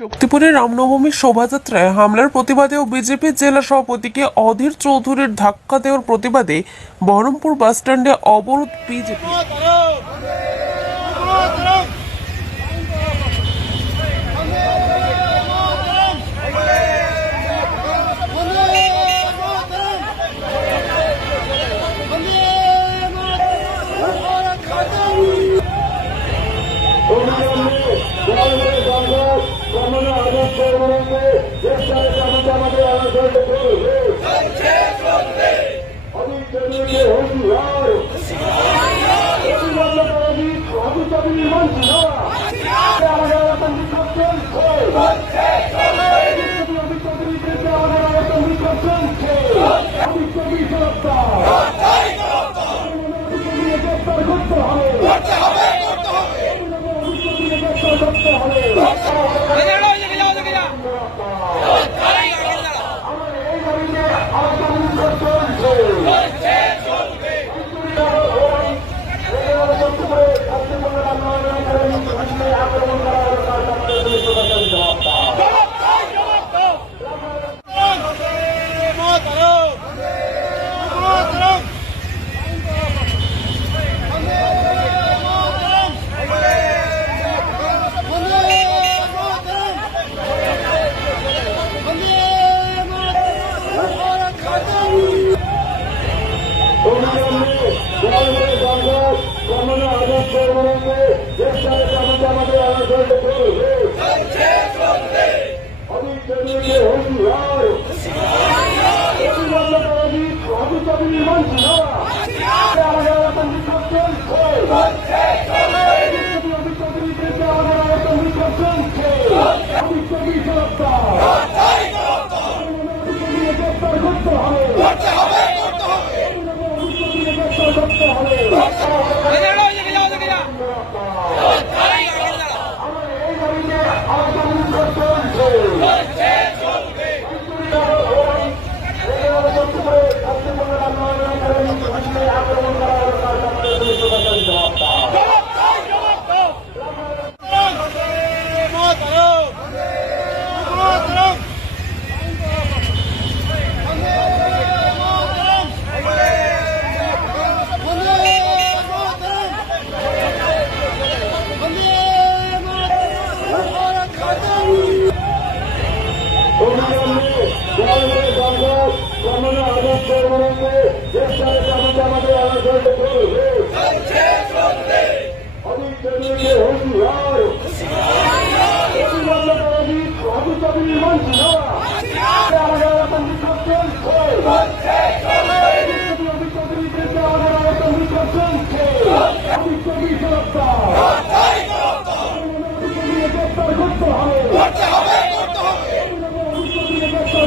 শক্তিপুরের রামনবমীর শোভাযাত্রায় হামলার প্রতিবাদে ও বিজেপির জেলা সভাপতিকে অধীর চৌধুরীর ধাক্কা দেওয়ার প্রতিবাদে বহরমপুর বাসস্ট্যান্ডে অবরোধ বিজেপি। আমাদের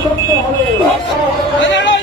中华民